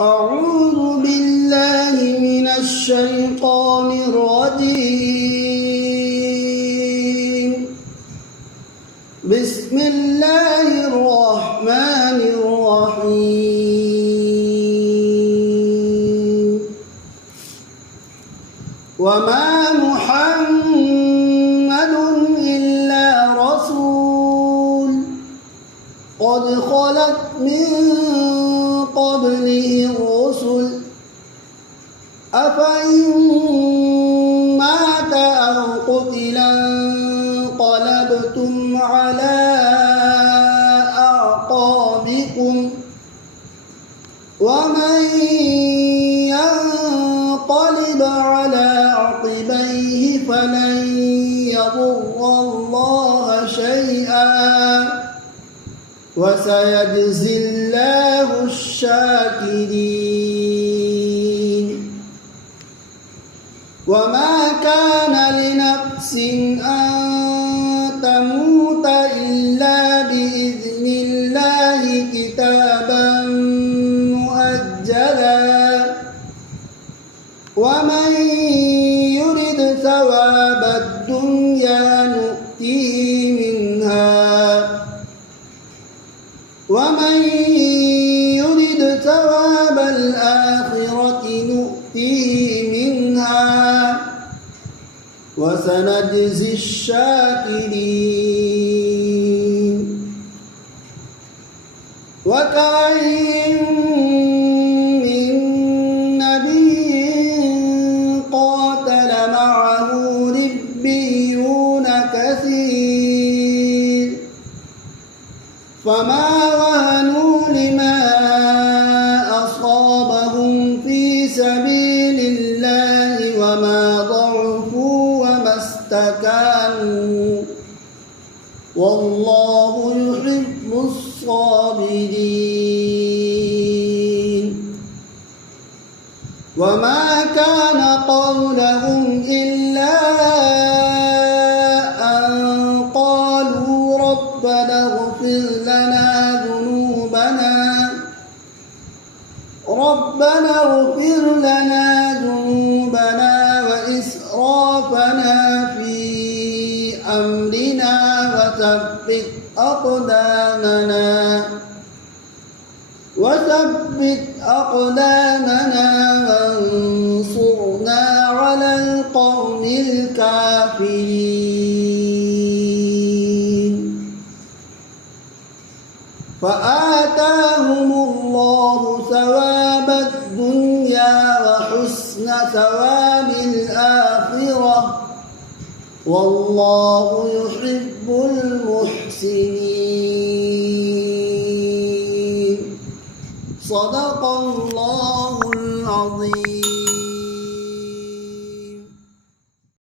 أعوذ بالله من الشيطان الرجيم. بسم الله الرحمن الرحيم. وما محمد إلا رسول قد خلت من قبله الرسل أفإن مات أو قتل انقلبتم على أعقابكم ومن ينقلب على عقبيه فلن يضر الله شيئا وسيجزي الله الشاكرين. وما كان لنفس أن تموت إلا بإذن الله كتابا مؤجلا ومن يرد ثواب الدنيا نؤته منها ومن يرد ثواب الآخرة نؤته منها وسنجزي الشاكرين. وكأين من نبي قاتل معه ربيون كثير فما وهنوا لما أصابهم في سبيل الله وما ضعفوا وما استكانوا والله يحب الصابرين. وما كان قولهم إلا أن قالوا ربنا اغفر لنا ذنوبنا وإسرافنا في أمرنا وثبت أقدامنا وانصرنا على القوم الكافرين. فآتاهم الله ثواب الدنيا وحسن ثواب الآخرة والله يحب المحسنين. صدق الله العظيم.